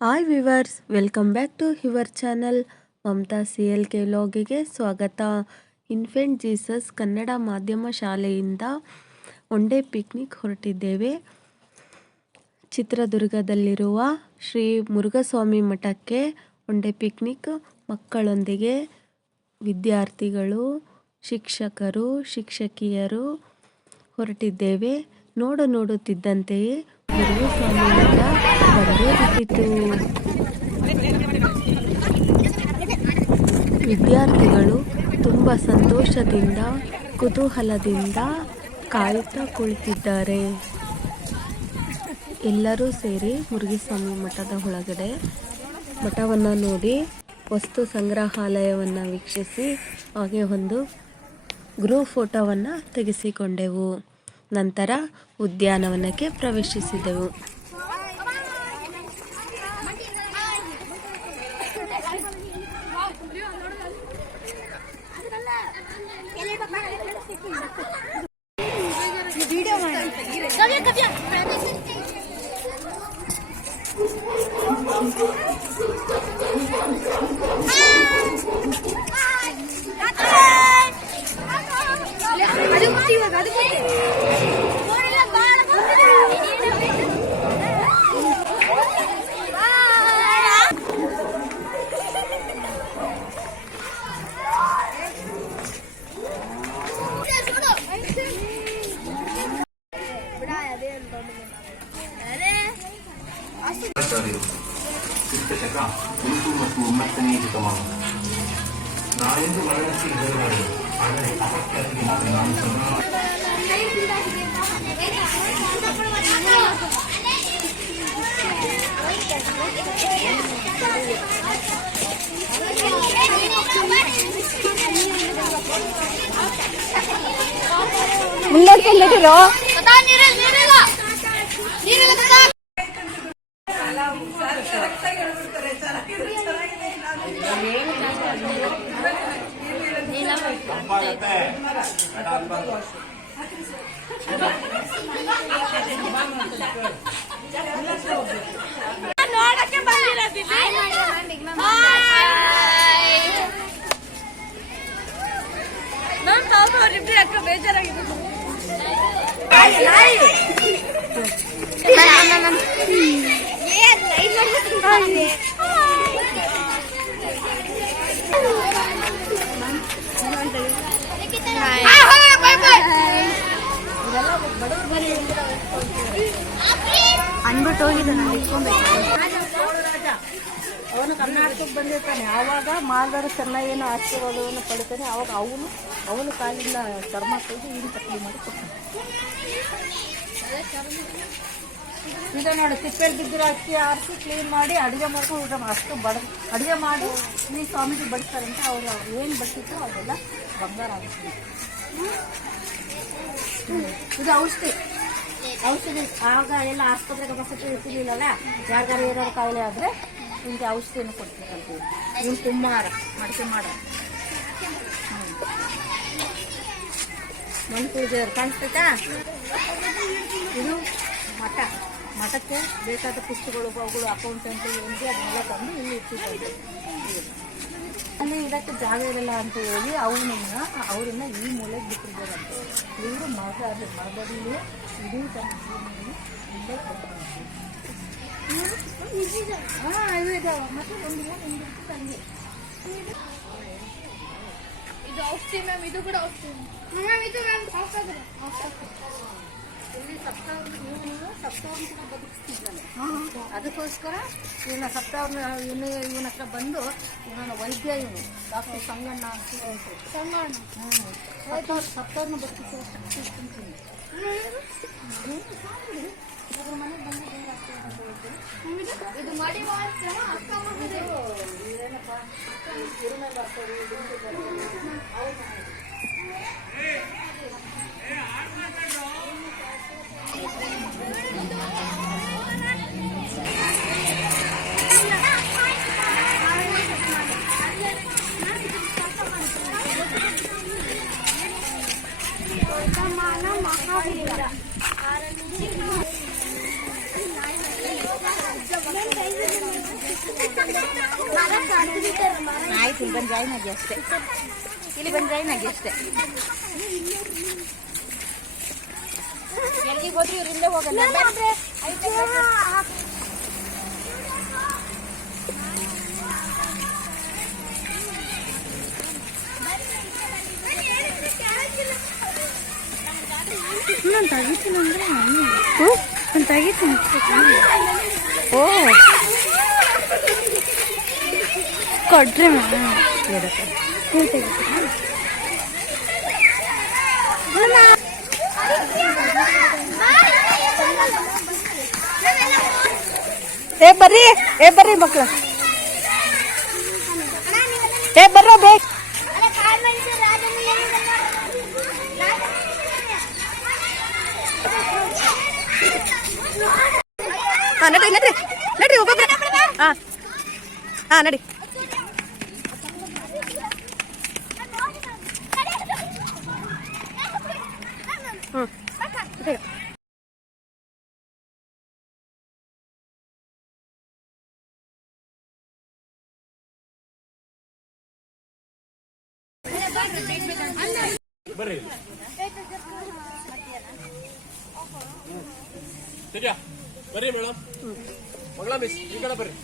Hi viewers, welcome back to your channel Mamata C L K ವ್ಲಾಗಿಗೆ ಸ್ವಾಗತ. Infant Jesus Kannada ಮಾಧ್ಯಮ ಶಾಲೆಯಿಂದ one picnic ಹೊರಟಿದ್ದೇವೆ. ಚಿತ್ರದುರ್ಗದಲ್ಲಿರುವ ಶ್ರೀ ಮುರುಘಸ್ವಾಮಿ ಮಠಕ್ಕೆ ಒನ್ ಪಿಕ್ನಿಕ್. ಮಕ್ಕಳೊಂದಿಗೆ ವಿದ್ಯಾರ್ಥಿಗಳು, ಶಿಕ್ಷಕರು, ಶಿಕ್ಷಕಿಯರು ಹೊರಟಿದ್ದೇವೆ. ನೋಡು ನೋಡುತ್ತಿದ್ದಂತೆಯೇ ಮುರುಘಸ್ವಾಮಿ ಮಠ ಬಂದೇ ವಿದ್ಯಾರ್ಥಿಗಳು ತುಂಬ ಸಂತೋಷದಿಂದ, ಕುತೂಹಲದಿಂದ ಕಾಯುತ್ತಾ ಕುಳಿತಿದ್ದಾರೆ. ಎಲ್ಲರೂ ಸೇರಿ ಮುರುಘಸ್ವಾಮಿ ಮಠದ ಒಳಗಡೆ ಮಠವನ್ನು ನೋಡಿ, ವಸ್ತು ಸಂಗ್ರಹಾಲಯವನ್ನು ವೀಕ್ಷಿಸಿ, ಹಾಗೆ ಒಂದು ಗ್ರೂಪ್ ಫೋಟೋವನ್ನು ತೆಗೆಸಿಕೊಂಡೆವು. ನಂತರ ಉದ್ಯಾನವನಕ್ಕೆ ಪ್ರವೇಶಿಸಿದೆವು. ka untuk mas umat ini di kemang. Nah itu mana sih kalau ada apa kali kita dalam sana. Mundur ke lagi loh. Kata ni ನೋಡಕ್ಕೆ ಬಂದಿರೋದಿಲ್ಲ ನಾನು ತಾತ ಅವರಿಬ್ರು ಅಕ್ಕ ಬೇಜಾರಾಗಿದೆ ಅಂದ್ಬಿಟ್ಟು ಹೋಗಿದ್ದೆ ನಾನು ಇಟ್ಕೊಬೇಕು ಅವನು ಕರ್ನಾಟಕಕ್ಕೆ ಬಂದಿರ್ತಾನೆ. ಆವಾಗ ಮಾಲ್ದಾರ ಚೆನ್ನಾಗೇನು ಆಶೀರ್ವಾದವನ್ನು ಪಡಿತಾನೆ. ಅವಾಗ ಅವನು ಅವನು ಕಾಲಿಂದ ಚರ್ಮ ತೆಗೆದು ಇನ್ನು ತಪ್ಪಲಿ ಮಾಡಿ ಕೊಡ್ತಾನೆ. ಈಗ ನೋಡಿ ತಿಪ್ಪೆಲ್ ಬಿದ್ದಿರೋ ಅಕ್ಕಿ ಆರಿಸಿ ಕ್ಲೀನ್ ಮಾಡಿ ಅಡುಗೆ ಮಾಡ್ಕೊಂಡು ಊಟ ಅಷ್ಟು ಬಡ ಅಡುಗೆ ಮಾಡಿ. ಈ ಸ್ವಾಮೀಜಿ ಬಡಿಸ್ತಾರಂತೆ, ಅವರು ಏನು ಬಡಿಸಿದ್ರು ಅದೆಲ್ಲ ಬಂಗಾರ ಆಗುತ್ತೆ. ಇದು ಔಷಧಿ. ಔಷಧಿ, ಆಗ ಎಲ್ಲ ಆಸ್ಪತ್ರೆಗೆ ಬಸಕ್ಕೆ ಇರ್ತಿರ್ಲಿಲ್ಲಲ್ಲ? ಯಾರಿಗಾರ ಏನಾದ್ರು ಕಾಯಿಲೆ ಆದರೆ ನಿಮಗೆ ಔಷಧಿಯನ್ನು ಕೊಡ್ತಿರ್ತೀವಿ ಇವ್ನು ಕುಮಾರ, ಮಡಿಕೆ ಮಾಡ. ಮಣ್ಣು ಪೂಜೆಯವ್ರು ಕಾಣಿಸ್ತೈತಾ ಇದು? ಮಠ. ಮಠಕ್ಕೆ ಬೇಕಾದ ಪುಸ್ತಕಗಳು, ಅವುಗಳು ಅಕೌಂಟೆಂಟ್ ಏನಿದೆ, ಅದನ್ನೆಲ್ಲ ತಂದು ಇಲ್ಲಿ ಇಟ್ಟಿದ್ದಾರೆ. ಅಲ್ಲಿ ಇದಕ್ಕೆ ಜಾಗ ಇರಲ್ಲ ಅಂತ ಹೇಳಿ ಅವನನ್ನ ಅವರನ್ನ ಈ ಮೂಲೆಗೆ ಬಿಟ್ಟಿದ್ದಾರಂತೆ ಇವರು ಮಗ ಅದು ಮಗದಲ್ಲಿ ಇಡೀ ತನ್ನ ಜೀವನದಲ್ಲಿ ಇಲ್ಲೇ ಕಳ್ಕೊಂಡ್ರು. ಹಾ ಇವು ಇದಾವೆ ಮತ್ತೆ ಒಂದು ಒಂದು ಇರ್ತದೆ ಹಂಗೆ ಇದು ಔಷಧಿ ಮ್ಯಾಮ್ ಇದು ಕೂಡ ಔಷಧಿ ಮ್ಯಾಮ್ ಇದು ಮ್ಯಾಮ್ ಇಲ್ಲಿ ಸಪ್ತಾವ್ರನ್ನ ಇವನು ಸಪ್ತಾವ್ರನ್ನ ಬದುಕಿಸ್ತಿದ್ದಾನೆ. ಅದಕ್ಕೋಸ್ಕರ ಇವನ ಸಪ್ತಾವ್ರನ್ನ ಇವನು ಇವನ ಹತ್ರ ಬಂದು ಇವನ ವೈದ್ಯ ಇವನು ಡಾಕ್ಟರ್ ಸಂಗಣ್ಣ ಅಂತ ಹೇಳ್ತಾರೆ. ಸಂಗಣ್ಣ? ಹ್ಞೂ ಸಪ್ತಾವ್ರ ಸಪ್ತಾವ್ರನ್ನ ಬದುಕಿಸೋ ಶಕ್ತಿ ಇರ್ತಾನೆ. ಅದ್ರ ಮನೆಗೆ ಬಂದು ಬಂದು ಆಗ್ತದೆ ಇದು ಮಾಡಿ ಏನಪ್ಪ ಅವ್ರು ಆಯ್ತು ಇಲ್ಲಿ ಬಂದು ಜಾಯ್ನ್ ಆಗಿ ಅಷ್ಟೇ ಇಲ್ಲಿ ಬಂದು ಜಾಯ್ನ್ ಆಗಿ ಅಷ್ಟೇ ಎಲ್ಲಿಗೆ ಹೋದ್ರಿ ಇವ್ರಿಂದ ಹೋಗಲ್ಲ ನಾನು ತೆಗಿತೀನಿ ಅಂದ್ರೆ ನಾನು ತೆಗಿತೀನಿ ಓ ಕೊಡ್ರಿ ಏ, ಬರ್ರಿ. ಏ, ಬರ್ರಿ ಮಕ್ಳು. ಏ, ಬರ್ರ ಬೇಗ ಹಾ, ನಡ್ರಿ ನಡ್ರಿ. ನಡ್ರಿ ಒಬ್ಬೊಬ್ರೆ ಹಾ. ಹಾ, ನಡಿ. ಬರ್ರಿ ಮೇಡಮ್ ಮಗಳ ಮಿಸ್ ಈ ಕಡೆ ಬರ್ರಿ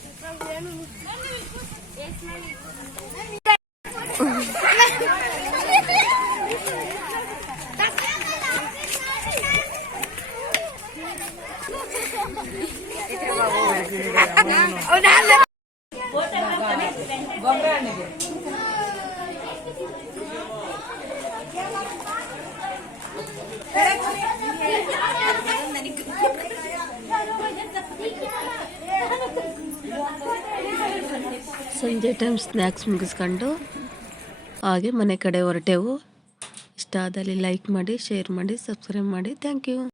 ಸಂಜೆ ಟೈಮ್ ಸ್ನ್ಯಾಕ್ಸ್ ಮುಗಿಸ್ಕೊಂಡು ಹಾಗೆ ಮನೆ ಕಡೆ ಹೊರಟೆವು. ಇಷ್ಟ ಆದಲ್ಲಿ ಲೈಕ್ ಮಾಡಿ ಶೇರ್ ಮಾಡಿ ಸಬ್ಸ್ಕ್ರೈಬ್ ಮಾಡಿ. Thank you